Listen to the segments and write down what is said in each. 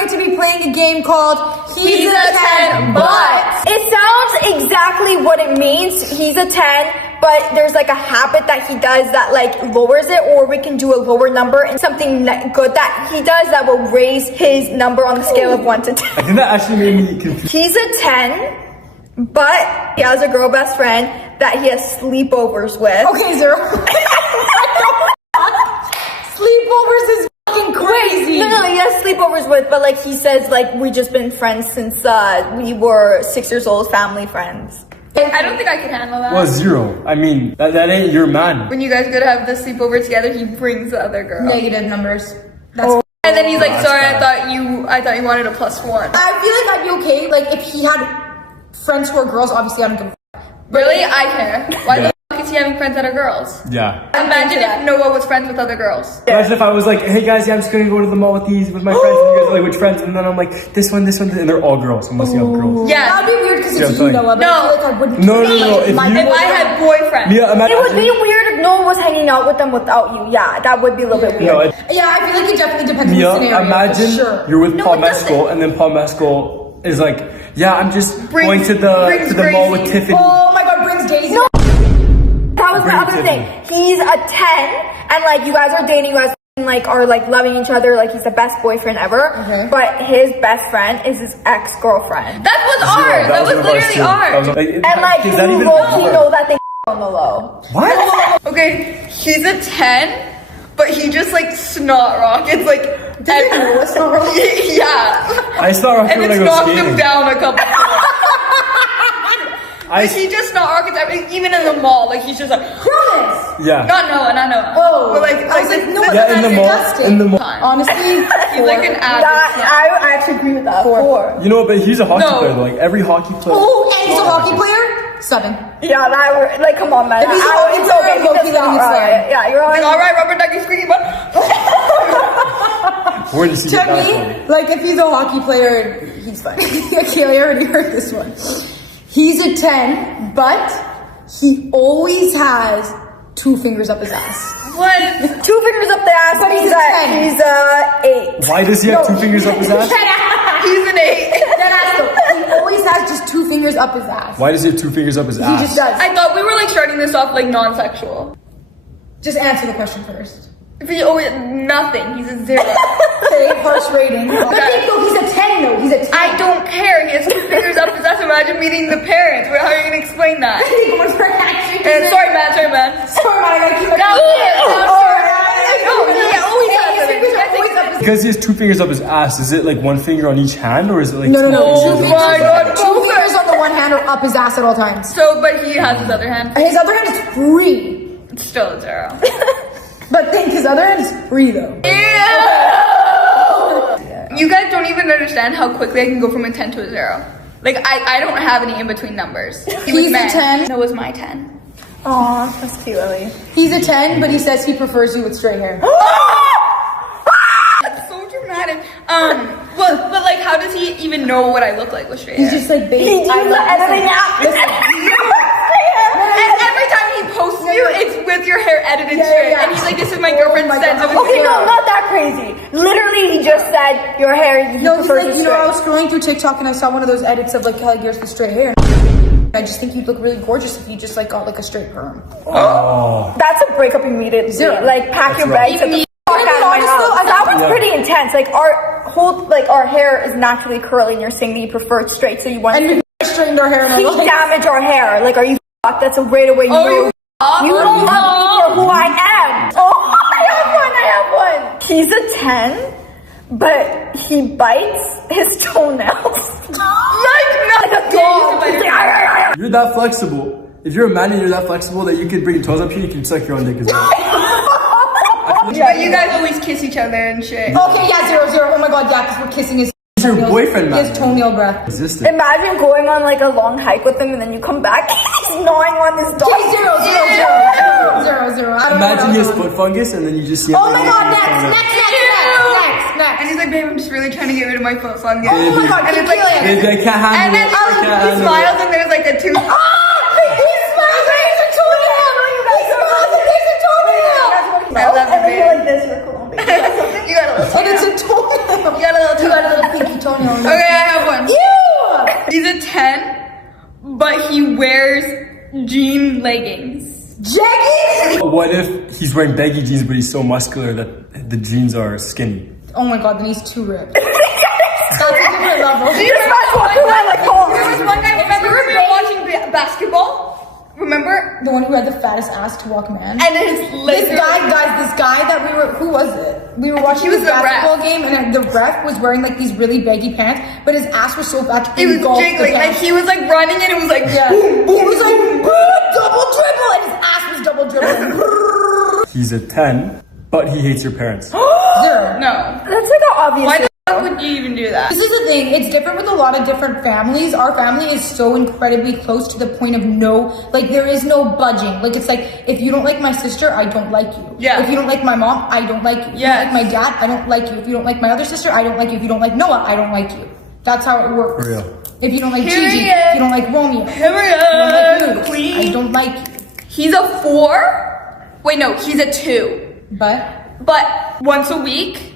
going to be playing a game called He's a 10, but. It sounds exactly what it means. He's a 10, but there's like a habit that he does that like lowers it, or we can do a lower number and something good that he does that will raise his number on the scale of 1 to 10. I think that actually made me confused. He's a 10, but he has a girl best friend that he has sleepovers with. Okay, 0. Sleepovers is fucking crazy. No, he has sleepovers with, but like he says, like we just been friends since we were 6 years old, family friends. I don't think I can handle that. Well, 0. I mean, that ain't your man. When you guys go to have the sleepover together, he brings the other girl. Negative numbers. That's And then he's like, that's sorry, bad. I thought you wanted a +1. I feel like I'd be okay. Like if he had friends who are girls, obviously I don't give a f. Really? I care. Why Yeah. the f is he having friends that are girls? Yeah. Imagine if Noah was friends with other girls. Imagine if I was like, hey guys, yeah, I'm just gonna go to the mall with my friends, and you guys are like, which friends? And then I'm like, this one, and they're all girls, unless you have girls. Yeah. That'd be weird because Yeah, it's I'm you, sorry. Noah. But No. I feel like I wouldn't. No. If My you- If I had boyfriends. Yeah, imagine. It would be weird if no one was hanging out with them without you. Yeah, that would be a little bit weird. No, Yeah, I feel like it definitely depends on Mia, the scenario. imagine for sure. you're with No, Paul it doesn't. Mescal, and then Paul Mescal is like, yeah, I'm just Brings- going to the brings mall with Gracie. Tiffany. Oh my God, brings Daisy. No. That was the Bring other Tiffany. thing. He's a 10, and like you guys are dating, you guys like are like loving each other, like he's the best boyfriend ever. Okay. But his best friend is his ex-girlfriend. That was ours. That was one of ours, literally too. That ours. was- And like is you that even low-key know that they on the low. What? Okay, he's a 10, but he just like snot rockets like What's not wrong? yeah. I start And when I it's go knocked him skating. down a couple times. I Like, he just snot rockets even in the mall. Like he's just like Promise. yeah. not Noah. Oh, But like I was like, no, this Yeah, is in the actually mall. disgusting. In the mall. Honestly, He's like an avid snot. I actually agree with that. 4. You know, but he's a hockey No. player. Though. Like every hockey player. Oh, and he's a hockey player. 7. Yeah, that like come on, man. If he's a hockey It's player, okay. I'm low-key He does letting not, it slide. right? Yeah, you're Like, on. all right, rubber ducky squeaky butt. Where did you To get that me, from? like if he's a hockey player, he's fine. Okay, I already heard this one. He's a 10, but he always has 2 fingers up his ass. What? 2 fingers up the ass, But he's a 10. He's a 8. Why does he have 2 fingers up his ass? He's an 8. Deadass though. He always has just 2 fingers up his ass. Why does he have 2 fingers up his He ass? just does. I thought we were like starting this off like non-sexual. Just answer the question first. If he always nothing, he's a 0. Okay, harsh rating. But think though, he's a 10 though. He's a 10. I don't care. He has 2 fingers up his ass. Imagine meeting the parents. How are you gonna explain that? Going for action. And sorry, man. Sorry, man, I gotta keep it. Because he has 2 fingers up his ass, is it like 1 finger on each hand, or is it like No. Oh 2 fingers. my God, 2 fingers on the one hand or up his ass at all times. So, but he has his other hand. His other hand is free. It's still a 0. But think his other hand is free though. You guys don't even understand how quickly I can go from a 10 to a 0. Like I don't have any in between numbers. He was He's a mad. 10. No, was my 10. Aw, that's cute, Lily. He's a 10, but he says he prefers you with straight hair. That's so dramatic. But like, how does he even know what I look like with straight He's hair? just like, baby. He used the editing app. And every time he posts you, it's with your hair edited straight. yeah. And he's like, this is my girlfriend's my sense God. of Okay, no, zero. not that crazy. Literally, he just said your hair. He No, he's prefers like, it you know, I was straight. scrolling through TikTok and I saw one of those edits of like Kalogeras with straight hair. I just think you'd look really gorgeous if you just like got like a straight perm. Oh. That's a breakup immediately. 0. Like pack your rough. bags. Get the Even fuck to be out of my honest, house. though, I That was Yeah. pretty intense. Like our hair is naturally curly, and you're saying that you prefer it straight, so you want And to we straightened our hair and he I'm like, damage our hair. Like, are you fucked? That's a great way you Oh, know. You don't love me for who I am. Oh, I have one. He's a 10, but he bites his toenails. like a dog. He's like, "Ah, ah, ah." You're that flexible. If you're a man and you're that flexible that you can bring your toes up here, you can suck your own dick as well. But you guys always kiss each other and shit. okay, yeah, 0. Oh my God, yeah, because we're kissing his It's your toenails. boyfriend, man. His toenail breath. Existed. Imagine going on like a long hike with him, and then you come back, he's gnawing on his dog. Okay, 0. I don't Imagine know he what has else. foot fungus and then you just see him. Oh my God, next. And he's like, babe, I'm just really trying to get rid of my foot fungus. Oh my God, And keep it's like, killing it. Baby, I can't handle and then it. I can't he handle smiles it. and there's like a tooth. He smiles and there's a toenail. He smiles and there's a toenail. I love And then it, you're like this, you're cool. You got a little And it's a toenail. You got a little You got a little no. Okay, I have one. Ew! He's a 10, but he wears jean leggings. Jeggings? What if he's wearing baggy jeans, but he's so muscular that the jeans are skinny? Oh my god, then he's too ripped. That's a different level. This man's walking around like There was one guy, remember we were watching basketball? Remember? The one who had the fattest ass to walk man. And his This guy that we were, who was it? We were watching He was this the basketball ref. game, and the ref was wearing like these really baggy pants, but his ass was so fat to It was engulf the jiggling, like pants. he was like running and it was like Yeah. boom, boom, He was like, boom. double dribble, and his ass was double dribbling. He's a 10, but he hates your parents. Zero. No. That's like an obvious. Why the fuck would you even do that? This is the thing, it's different with a lot of different families. Our family is so incredibly close to the point of there is no budging. Like, it's like, if you don't like my sister, I don't like you. Yeah. If you don't like my mom, I don't like you. If you Yes. don't like my dad, I don't like you. If you don't like my other sister, I don't like you. If you don't like Noah, I don't like you. That's how it works. For real. If you don't like Period. Gigi, if you don't like Romeo, if you don't like Period. Louis, Queen. I don't like you. He's a 4. Wait, no, he's a 2. But But once a week,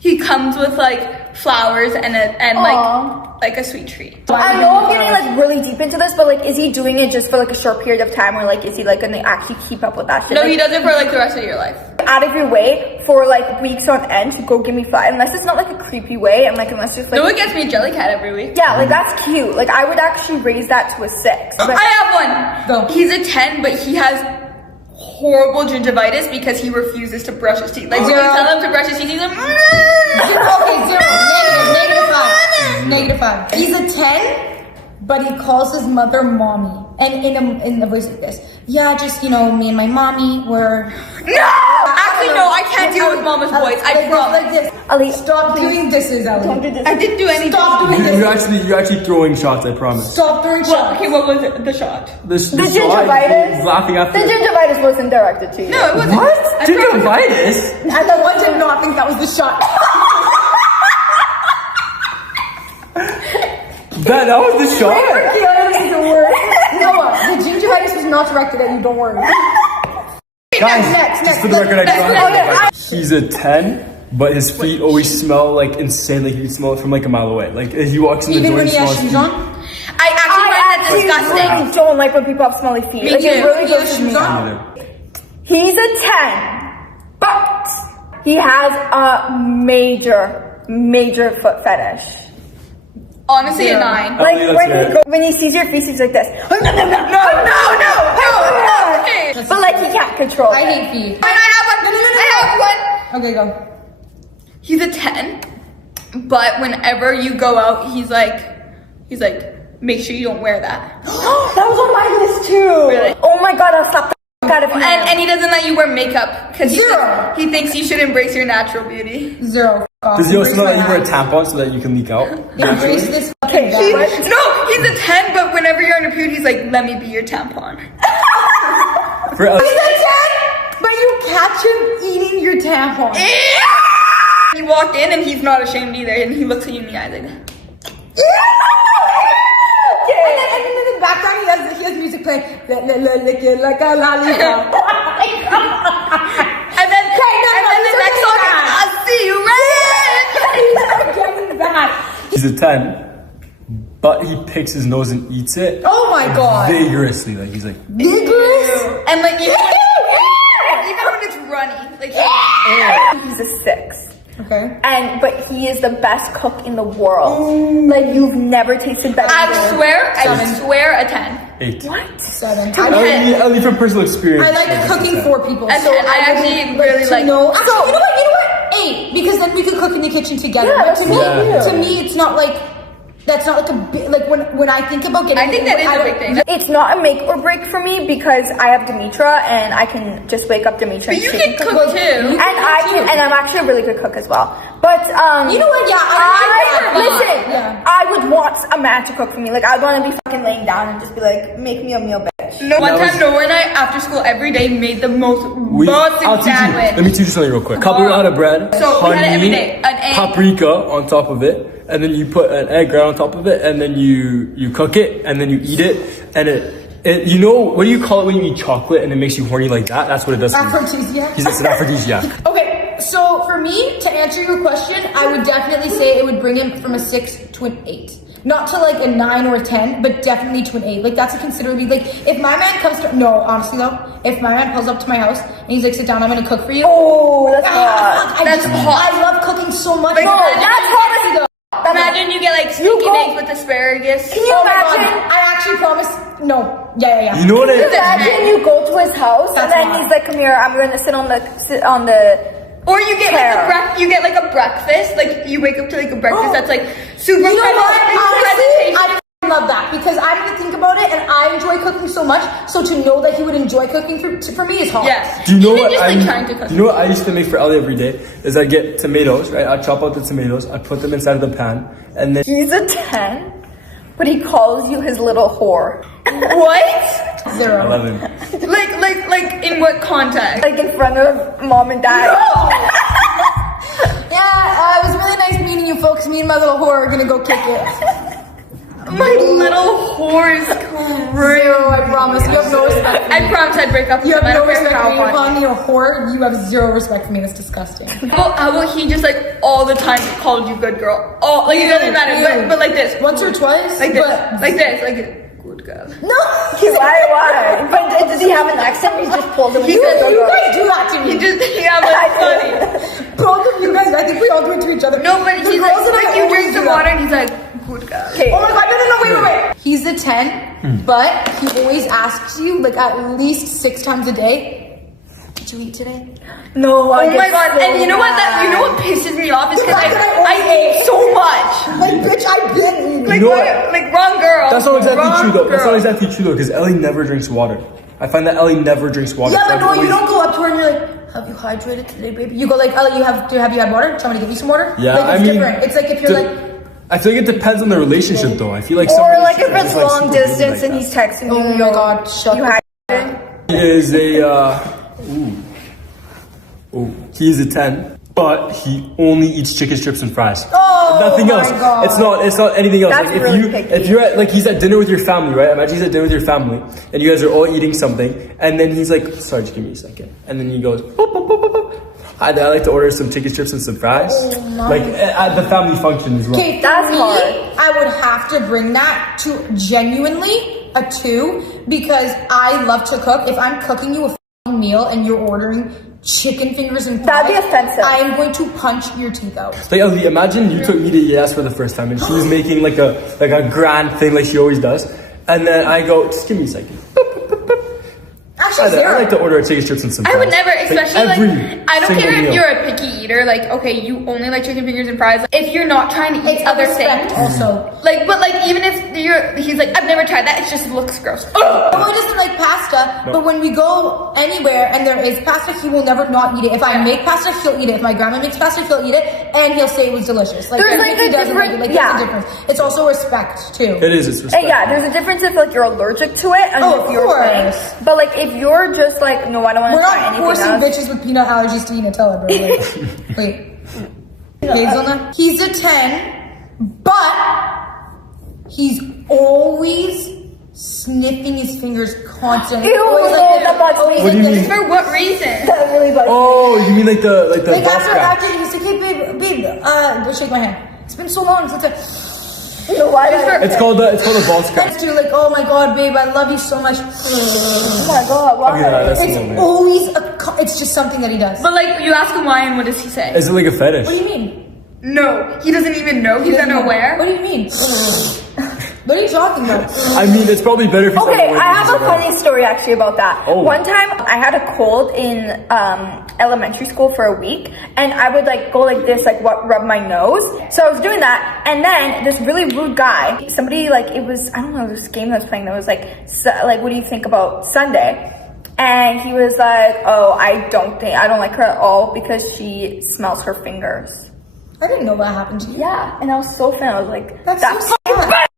he comes with like flowers and Aw. like a sweet treat. I know I'm getting like really deep into this, but like, is he doing it just for like a short period of time, or like, is he like gonna actually keep up with that shit? No, Like, he does it for like the rest of your life. out of your way for like weeks on end to go give me flowers, unless it's not like a creepy way, and like unless it's like Noah gets me a jelly cat every week. yeah, like that's cute. Like I would actually raise that to a 6. But I have one. Go. He's a 10, but he has horrible gingivitis because he refuses to brush his teeth. Like when you Zero. tell him to brush his teeth, he's like, okay, zero. Negative 5. He's a 10, but he calls his mother mommy. And in the voice like this. Yeah, just, me and my mommy were... No! Actually, no, I can't deal with mama's voice. I promise. Like this. Ali, Stop doing disses, Ellie. don't do this. I didn't do anything. Stop doing You're this. actually throwing shots, I promise. Stop throwing Well, shots. okay, what was it? The shot. The The shot, gingivitis. he's laughing after. The gingivitis wasn't directed to you. No, it wasn't. What? I promise. Gingivitis? And the one did not think that was the shot. That was the shot? This is the worst. Noah, the gingivitis was not directed at you, don't worry. Guys, next. just for the record, next. he's a 10, but his feet always smell like insane. Like you can smell it from like a mile away. Like he walks in the Even door when and he has smells shoes feet. on? I actually find that disgusting. really don't like when people have smelly feet. Me Like it too. really He has goes to me. shoes on? Either. He's a 10, but he has a major foot fetish. Honestly, a 9. Like Emily, let's hear it. when he sees your feet, he's like this. No. Okay. But like he can't control I it. hate feet. And I have one. I have one. Okay, go. He's a 10, but whenever you go out, he's like, make sure you don't wear that. That was on my list too. Really? Oh my god, I'll slap the fuck out of him. And he doesn't let you wear makeup because Zero. he thinks you should embrace your natural beauty. 0. Does he also know that you wear a Embrace tampon so that you can leak out? Embrace this fucking He- bad. No, he's a 10, but whenever you're in a period, he's like, let me be your tampon. For us, He's a 10, but you catch him eating your tampon. You walk in and he's not ashamed either, and he looks at you in the eyes like that. And then in the background, he has music playing. Lick it like a lollipop. And then the next song is, I'll see you red. Getting bad. he's a 10, but he picks his nose and eats it Oh my god. vigorously. Like he's like, Vigorous. And like even when it's runny, like He's a 6. Okay. But he is the best cook in the world. Like you've never tasted better. I swear a 10. 8. What? 7. Only from personal experience. I like cooking for people. And So I actually really to like- know. Actually, you know what? 8, because then we can cook in the kitchen together. Yeah, But to me, that's to me, it's not like that's not like a big, like when I think about getting. I think that is a big thing. It's not a make or break for me because I have Demetra and I can just wake up Demetra. But and you she can cook too. And I can, and I'm actually a really good cook as well. But You know what? Yeah, listen. Yeah. I would want a man to cook for me. Like I'd want to be fucking laying down and just be like, make me a meal, bitch. No, one That time was- Noah and I after school every day made the most I'll busted teach you. Let sandwich. me teach you something real quick. Couple out of bread, So we had it every honey, day. An egg. paprika on top of it, and then you put an egg right on top of it, and then you cook it, and then you eat it, and it you know what do you call it when you eat chocolate and it makes you horny like that? That's what it does. to me. Aphrodisiac. It's an aphrodisiac. Okay, so for me, to answer your question, I would definitely say it would bring him from a 6 to an 8. Not to like a 9 or a 10, but definitely to an 8. Like that's a considerably, like if my man comes to, no, honestly though, if my man pulls up to my house and he's like, sit down, I'm gonna cook for you. Oh, that's hot. That's hot. I love cooking so much. Like, no, that's hot though. Imagine you get like stinky eggs with asparagus. Can you Oh my God, imagine? I actually promise. No. Yeah. You know what Imagine you go to his house That's and then hot. he's like, "Come here, I'm gonna sit on the." Or you get Claire. like a breakfast, like you wake up to like a breakfast that's like super You know what? Honestly, presentation. I love that because I didn't think about it and I enjoy cooking so much. So to know that he would enjoy cooking for me is hard. Yes. Do you know Even what just I? like trying to cook. Do you know what I used to make for Ellie every day? Is I get tomatoes, right? I chop out the tomatoes, I put them inside of the pan, and then He's a 10, but he calls you his little whore. What? 0. 11. Like in what context? Like in front of mom and dad. Yeah, it was really nice meeting you folks. Me and my little whore are gonna go kick it. My little whore is crazy. 0, I promise. You have no respect for me. I promise I'd break up with You him. have I no don't care respect for me. how You're calling me a whore. You have 0 respect for me. That's disgusting. How about he just like all the time called you good girl? All like it doesn't matter, but like this. Once or twice? Like this. But Like this. Like good girl. no. Why? But does he have an accent? He just pulls him. He You said, guys do that to He me. just yeah, but it's funny. Both of you guys, I think we all do it to each other. No, but The he's like, girls and I like you always drink do some that. water and he's like, good girl. Okay. Oh my God, no, wait. He's a 10, but he always asks you like at least 6 times a day, did you eat today? No. Oh my god, and you know what pisses me off is because fact that I eat so much. Like, bitch, I've been eating. Like, know why- what? like wrong girl. That's not exactly Wrong true though. That's girl. not exactly true though, because Ellie never drinks water. I find that Ellie never drinks water. Yeah, so but I'm no, you always- don't go up to her and you're like, have you hydrated today, baby? You go like, Ellie, have you had water? Do you want me to give you some water? Yeah, like, it's I mean, different. It's like if you're like, I feel like it depends on the relationship though. I feel like Or some like if it's relationships, like, long super baby distance like and that. he's texting you. oh my God, shut You the had He is a he's a 10, but he only eats chicken strips and fries. Oh Nothing my else. God. It's not anything else. That's like really picky. if you're at like he's at dinner with your family, right? Imagine he's at dinner with your family and you guys are all eating something and then he's like, sorry, just give me a second. And then he goes, boop, boop, boop, boop, boop. I like to order some chicken strips and some fries. Like at the family function as well. okay, for That's me, hard. I would have to bring that to genuinely a 2 because I love to cook. If I'm cooking you a f***ing meal and you're ordering chicken fingers and fries, That'd be offensive. I am going to punch your teeth out. Like Ellie, imagine you took me to Yes for the first time and she was making like a grand thing like she always does. And then I go, just give me a second. Actually, I like 0. to order chicken strips and some I would fries. never, especially like, every I don't single care if meal. you're a picky eater, like, okay, you only like chicken fingers and fries. If you're not trying to eat It's other respect things, also. like, but like, even if he's like, I've never tried that, it just looks gross. Well, I just like pasta, but when we go anywhere and there is pasta, he will never not eat it. If I make pasta, he'll eat it. If my grandma makes pasta, he'll eat it, and he'll say it was delicious. Like, There's, even like, if he a doesn't like it, different- like, yeah. there's a difference. It's also respect too. It is, it's respect. Yeah, there's a difference if like you're allergic to it and Oh, if of you're course. thing. But like if you're just like, no, I don't want We're to try not anything forcing else. bitches with peanut allergies to eat Nutella, bro. Like, wait. Hazelnut? He's a 10, but he's always sniffing his fingers constantly. Ew, Always no, this. that bugs me. Always What do you this. mean? For what reason? That really bugs me. Oh, you mean like the Like ball after scratch? he's like, hey babe, shake my hand. It's been so long since You know why? It's called a ball scratch. Let's do like, oh my god, babe, I love you so much. Oh my god, why? Okay, that's a It's little weird. always it's just something that he does. But like, you ask him why, and what does he say? Is it like a fetish? What do you mean? No, he doesn't even know. He's unaware. What do you mean? What are you talking about? I mean, it's probably better if he's Okay, not I have a funny story actually about that. Oh. One time I had a cold in elementary school for a week, and I would like go like this, like rub my nose. So I was doing that, and then this really rude guy, somebody like it was, I don't know, this game that was playing that was like what do you think about Sunday? And he was like, oh, I don't like her at all because she smells her fingers. I didn't know that happened to you. Yeah, and I was so offended. I was like, That's so fucking sad.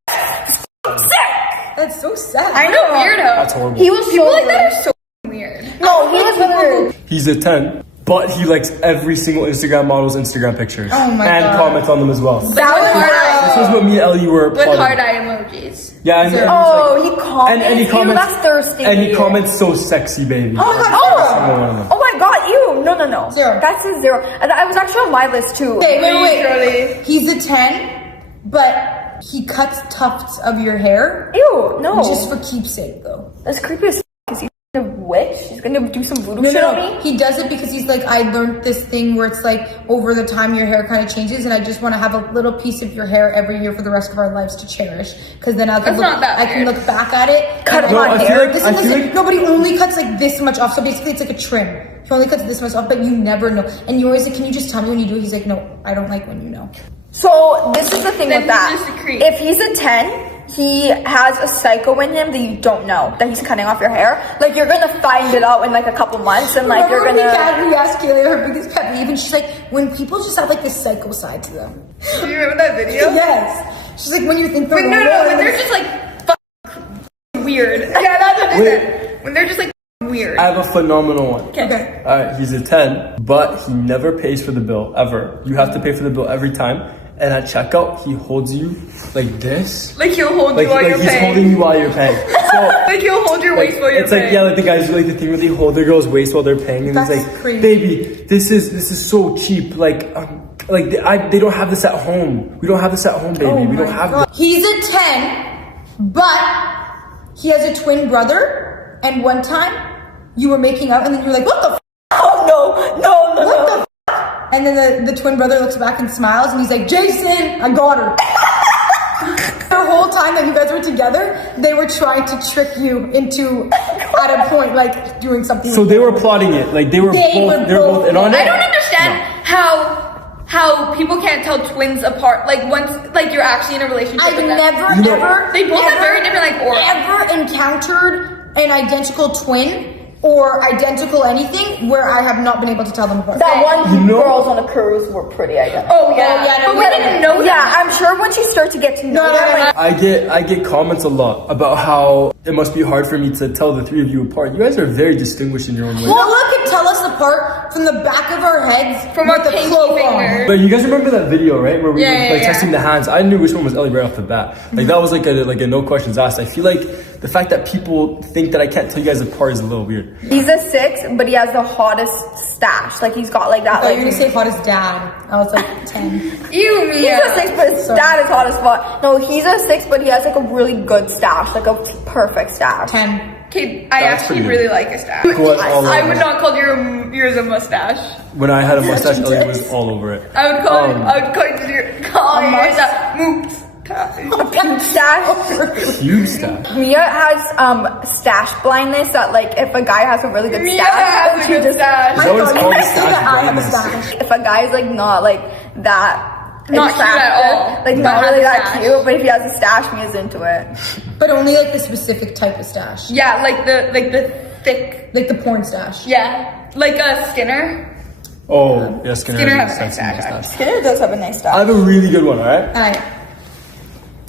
sick. That's so sad. I know, weirdo. That's horrible. He was People so like that rude. are so weird. No, he was weird. He's a 10, but he likes every single Instagram model's Instagram pictures. Oh my and God. comments on them as well. That was With This was hard. what me and Ellie were With plotting. hard eye emojis. Yeah, and, Oh, he comments. and he Ew, comments. that's thirsty. And he comments so sexy, baby. Oh my god. Oh, oh my god, ew, No. 0. That's a 0. And I was actually on my list too. Okay, wait. Literally. He's a 10, but he cuts tufts of your hair. Ew, no. Just for keepsake, though. That's creepy as f***. Is he a witch? He's gonna do some voodoo shit on me? He does it because he's like, I learned this thing where it's like over the time your hair kind of changes, and I just want to have a little piece of your hair every year for the rest of our lives to cherish. Because then I can look back at it. Cut and my I feel hair. like- Listen, nobody only cuts like this much off. So basically, it's like a trim. He only cuts this much off, but you never know. And you always like, can you just tell me when you do it? He's like, no, I don't like when you know. So this is the thing Then with that. he's just a creep. If he's a 10, he has a psycho in him that you don't know that he's cutting off your hair. Like you're gonna find it out in like a couple months, and like Remember you're gonna. we asked Kayla her biggest pet peeve, and she's like, when people just have like this psycho side to them. Do you remember that video? Yes. She's like, when you think they're When, no, normal, when and they're just like weird. Yeah, that's what it is. When they're just like weird. I have a phenomenal one. Okay. Alright, he's a 10, but he never pays for the bill, ever. You have to pay for the bill every time. And at checkout, he holds you like this. Like he'll hold Like, you while like you're he's paying. holding you while you're paying. So, Like he'll hold your waist while you're it's paying. like, yeah, like the guys do like the thing where they hold their girl's waist while they're paying. And That's it's like, crazy. baby, this is so cheap. Like they don't have this at home. We don't have this at home, baby. Oh we don't my have God. this. He's a 10, but he has a twin brother. And one time, you were making out, and then you were like, what the f? Oh no. What the f? And then the twin brother looks back and smiles, and he's like, Jason, I got her. The whole time that you guys were together, they were trying to trick you into, at a point, like, doing something. So they were plotting it. Like they were both in on it. I don't understand how people can't tell twins apart. Like once, like you're actually in a relationship. I've with them. never, You know- ever, They both have ever, very different like aura. ever encountered an identical twin or identical anything where I have not been able to tell them apart. That one You know- girls on a cruise were pretty identical. Oh yeah, no, but we didn't know Yeah, that. I'm sure once you start to get to know No, them, like, I get comments a lot about how it must be hard for me to tell the three of you apart. You guys are very distinguished in your own way. Noah could tell us apart from the back of our heads From with our the pinky cloak on. finger. But you guys remember that video, right? Where we Yeah, were yeah, like yeah. testing the hands. I knew which one was Ellie right off the bat. Like that was like a no questions asked. I feel like the fact that people think that I can't tell you guys apart is a little weird. he's a 6, but he has the hottest stash. Like he's got like that. I thought you were Like gonna say hot as dad. I was like 10. You, he's Mia. a 6, but his dad is hot as fuck. No, he's a 6, but he has like a really good stash, like a perfect stash. 10. Okay, I That's actually pretty really good. like a stash. What, all I over would it? not call yours a mustache. When I had a mustache, Ellie was all over it. I would call yours a mustache. Huge stash. Huge stash. Mia has stash blindness that like if a guy has a really good Mia stash, has then a she good just stash. Is that what it's I called? thought you were gonna say that I have a Stash stash. if a guy's like not like that Not cute at all, like but not has really a that stash. cute, but if he has a stash, Mia's into it. But only like the specific type of stash. Yeah, like the thick. Like the porn stash. Yeah, like a Skinner. Oh, yeah, Skinner has a sexy nice stash. Skinner does have a nice I stash. have a really good one, alright? Alright.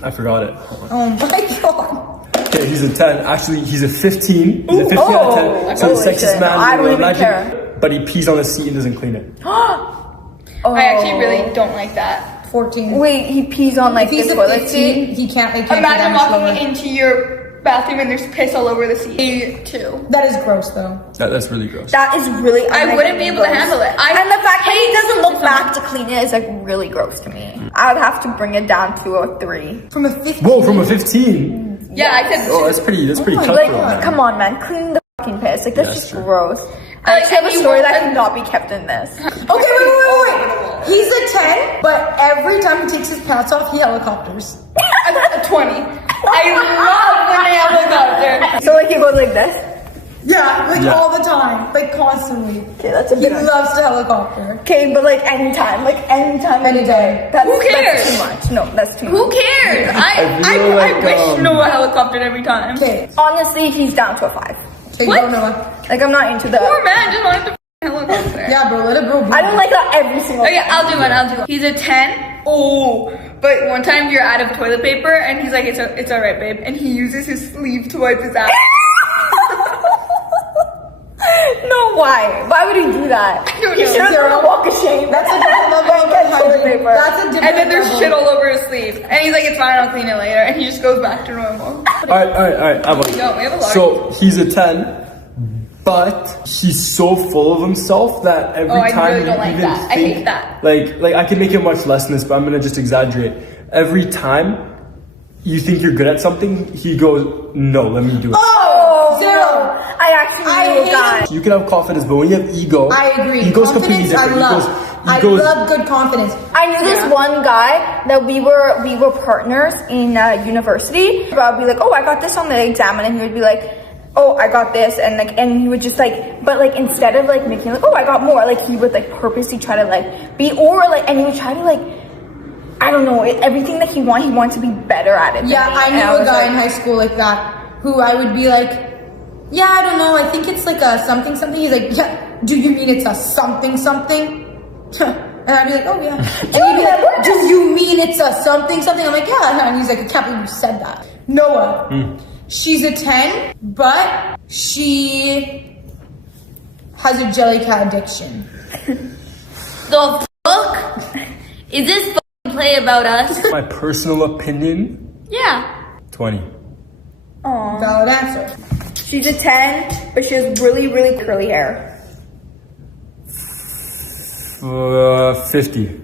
I forgot it. Hold on. Oh my god. Okay, he's a 10. Actually, he's a 15. He's a 15 out of 10. So the holy sexiest shit. man I you don't will even imagine. care. But he pees on the seat and doesn't clean it. I actually really don't like that. 14. Wait, he pees on like If he's the a toilet 15, seat. he can't like can't Imagine get down walking slower. into your bathroom and there's piss all over the seat. Too. That is gross though. That's really gross. That is really. I wouldn't be able to handle it. And the fact that he doesn't look back to clean it is like really gross to me. I would have to bring it down to a 3. From a 15. Whoa, from a 15. Yeah, I said. Oh, that's pretty my cutthroat, Like, man. come on, man, clean the fucking piss. Like that's Yeah, just sure. gross. I actually have a and you story won't- that cannot be kept in this. Okay, wait. He's a 10, but every time he takes his pants off, he helicopters. I got a 20. I love when they helicopter. So like he goes like this. Yeah, like Yeah. all the time. Like constantly. Okay, that's a He bit. loves to helicopter. Okay, but like anytime, any Any day. That's, Who cares? That's too much. No, that's too Who much. cares? I I feel like, wish Noah helicoptered every time. Okay. Honestly, he's down to a 5. Okay, What? go Noah. Like I'm not into the. Poor man just wanted to helicopter. Yeah, bro, let it bro. I don't like that every single. Okay, I'll do one. He's a 10. Oh, but one time you're out of toilet paper and he's like, it's alright, babe. And he uses his sleeve to wipe his ass. No, why? Why would he do that? I don't He know. should have walk of shame. That's a different level of Get toilet hygiene. paper. That's a different And then there's level. shit all over his sleeve. And he's like, it's fine, I'll clean it later. And he just goes back to normal. Alright. I have one. No, we have a lot So he's a 10, but he's so full of himself that every I time really you don't like even that. I think, hate that. like I can make it much less than this, but I'm gonna just exaggerate. Every time you think you're good at something, he goes, "No, let me do it." Oh, zero. I actually knew a guy. You can have confidence, but when you have ego, I agree. Ego's completely Confidence, I different. love. I Ego's, love good confidence. I knew this one guy that we were partners in university. I'd be like, oh, I got this on the exam, and he would be like, oh, I got this, and he would just like, but like instead of like making like, oh, I got more, like he would like purposely try to like be, or like, and he would try to like, I don't know, everything that he wanted to be better at it. Yeah, than me. I And knew a was guy like, in high school like that who I would be like, yeah, I don't know, I think it's like a something something. He's like, yeah, do you mean it's a something something? And I'd be like, oh yeah. And he'd be like, do you mean it's a something something? I'm like, yeah. And he's like, I can't believe you said that. Noah, she's a 10, but she has a jelly cat addiction. The fuck is this fucking play about us? my personal opinion, Yeah. 20. Valid answer. she's a 10, but she has really, really curly hair. 50.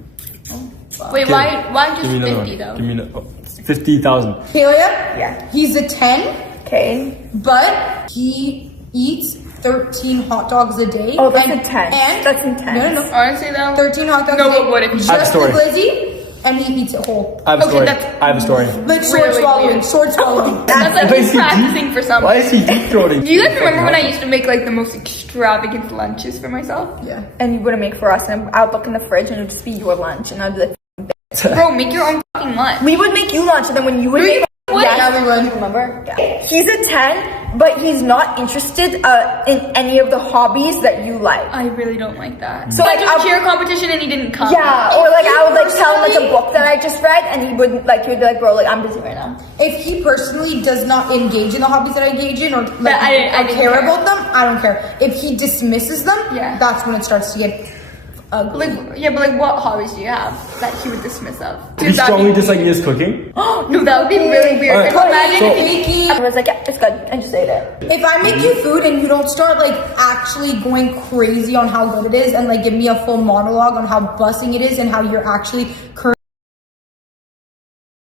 Wait, Okay. why Give me just another 50 one. though? Give me another. 50,000. Kalia, Yeah. he's a 10, Okay. but he eats 13 hot dogs a day. Oh, that's and, intense. And, That's intense. No. Honestly though, 13 hot dogs No, a day. but what if he- I have a Just story. the glizzy, and he eats it whole. I have a Okay, story. that's- I have a story. Like sword Really swallowing, weird. sword swallowing. that's like Why he's is he practicing deep- for something. Why is he deep throating? Do you guys remember when I used to make like the most extravagant lunches for myself? Yeah. And you wouldn't make for us, and I would look in the fridge, and it would just be your lunch, and I'd be like, Bro, make your own fucking lunch. we would make you lunch, and then when you would make would? yes, Everyone. remember? Yeah. He's a 10, but he's not interested in any of the hobbies that you like. I really don't like that. So, So like, like a I'll- cheer competition and he didn't come. Yeah, or like I would like tell him like a personally- book that I just read, and he would like he would be like, bro, like I'm busy right now. If he personally does not engage in the hobbies that I engage in, or like, I didn't care care. about them, I don't care. If he dismisses them, Yeah. that's when it starts to get ugly. Like, yeah, but like what hobbies do you have that he would dismiss of? Did he strongly dislike me as cooking? No, that would be really weird. Alright, Like, imagine so- if he I was like, yeah, it's good, and just ate it. If I make you food and you don't start like actually going crazy on how good it is and like give me a full monologue on how busing it is and how you're actually